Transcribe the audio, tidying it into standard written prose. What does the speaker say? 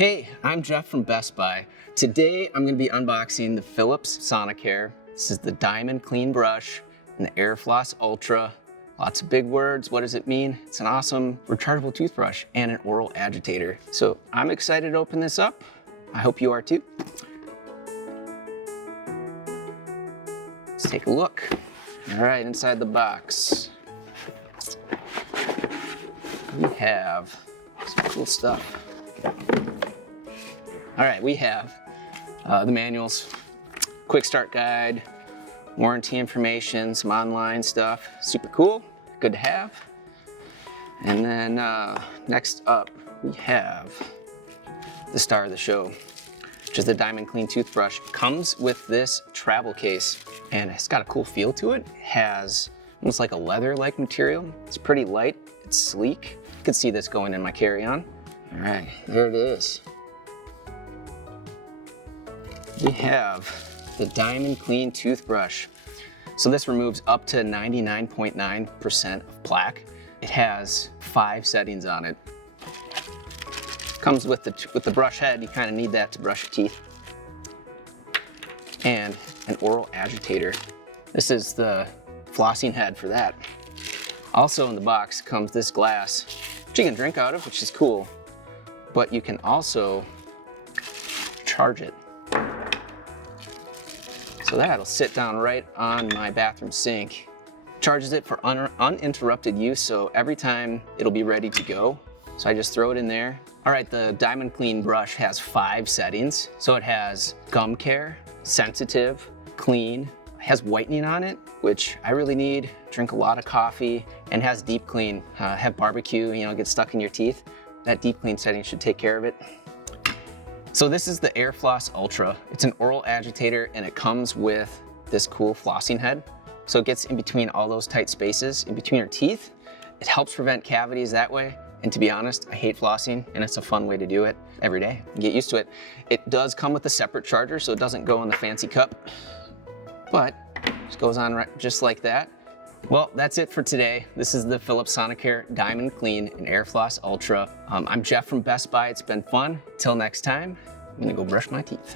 Hey, I'm Jeff from Best Buy. Today I'm going to be unboxing the Philips Sonicare. This is the DiamondClean brush and the AirFloss Ultra. Lots of big words. What does it mean? It's an awesome rechargeable toothbrush and an oral agitator. So I'm excited to open this up. I hope you are too. Let's take a look. All right, inside the box, we have some cool stuff. All right, we have the manuals, quick start guide, warranty information, some online stuff. Super cool, good to have. And then next up, we have the star of the show, which is the DiamondClean toothbrush. Comes with this travel case, and it's got a cool feel to it. It has almost like a leather-like material. It's pretty light, it's sleek. You can see this going in my carry-on. All right, there it is. We have the DiamondClean toothbrush. So this removes up to 99.9% of plaque. It has 5 settings on it. Comes with the brush head. You kind of need that to brush your teeth. And an oral agitator. This is the flossing head for that. Also in the box comes this glass, which you can drink out of, which is cool. But you can also charge it. So that'll sit down right on my bathroom sink. Charges it for uninterrupted use, so every time it'll be ready to go. So I just throw it in there. All right, the DiamondClean brush has 5 settings. So it has gum care, sensitive, clean, has whitening on it, which I really need. Drink a lot of coffee, and has deep clean. Have barbecue, get stuck in your teeth. That deep clean setting should take care of it. So this is the AirFloss Ultra. It's an oral agitator, and it comes with this cool flossing head. So it gets in between all those tight spaces in between your teeth. It helps prevent cavities that way. And to be honest, I hate flossing, and it's a fun way to do it every day. Get used to it. It does come with a separate charger, so it doesn't go in the fancy cup, but it just goes on right, just like that. Well, that's it for today. This is the Philips Sonicare DiamondClean and AirFloss Ultra. I'm Jeff from Best Buy. It's been fun. Till next time, I'm gonna go brush my teeth.